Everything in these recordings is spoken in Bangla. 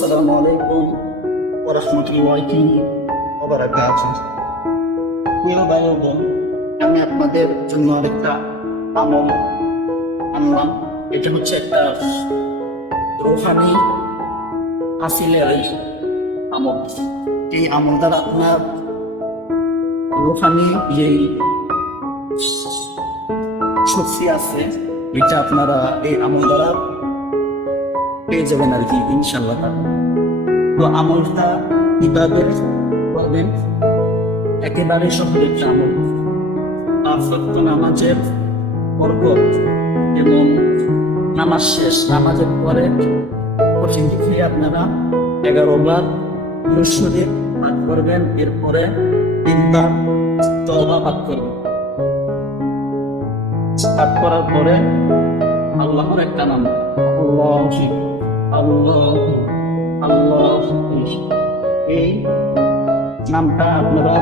আসসালামু আলাইকুম ওয়া রাহমাতুল্লাহি ওয়া বারাকাতুহু। প্রিয় ভাই বোন, আমি আপনাদের জন্য আরেকটা আমল আনলাম। এটা হচ্ছে একটা রোহানি হাসিলের আমল। এই আমল দ্বারা আপনার রোহানি যেই শক্তি আছে, এটা আপনারা এই আমল দ্বারা পেয়ে যাবেন আর কি ইনশাল্লাহ তো আমলটা কীভাবে করবেন, একেবারে সহজ আমল। পাঁচ নামাজের বরকত এবং নামাজ শেষ, নামাজের পরে কঠিন দিকে আপনারা এগারো বার শরীর পাঠ করবেন, এরপরে তিনবার তবা পাঠ করবেন। পাঠ করার পরে আল্লাহর একটা নাম। আল্লাহ আল্লাহ আল্লাহ এই নামটা আপনারা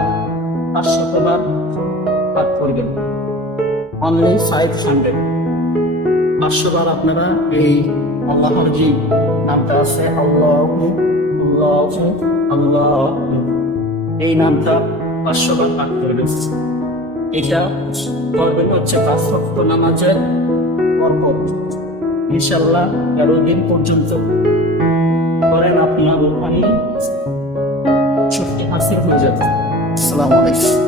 পাঁচশতবার পাঠ করবেন। অনলি ফাইভ হান্ড্রেড পাঁচশোবার আপনারা এই আল্লাহর যে নামটা আছে আল্লাহ আল্লাহ আল্লাহ এই নামটা পাঁচশোবার পাঠ করবেন এটা করবেন হচ্ছে পাঁচ নামাজের পরপর ইনশাল্লাহ তেরো দিন পর্যন্ত করেন আপনার ওখানে সত্যি হাসিল হয়ে যাবে আসসালামু আলাইকুম।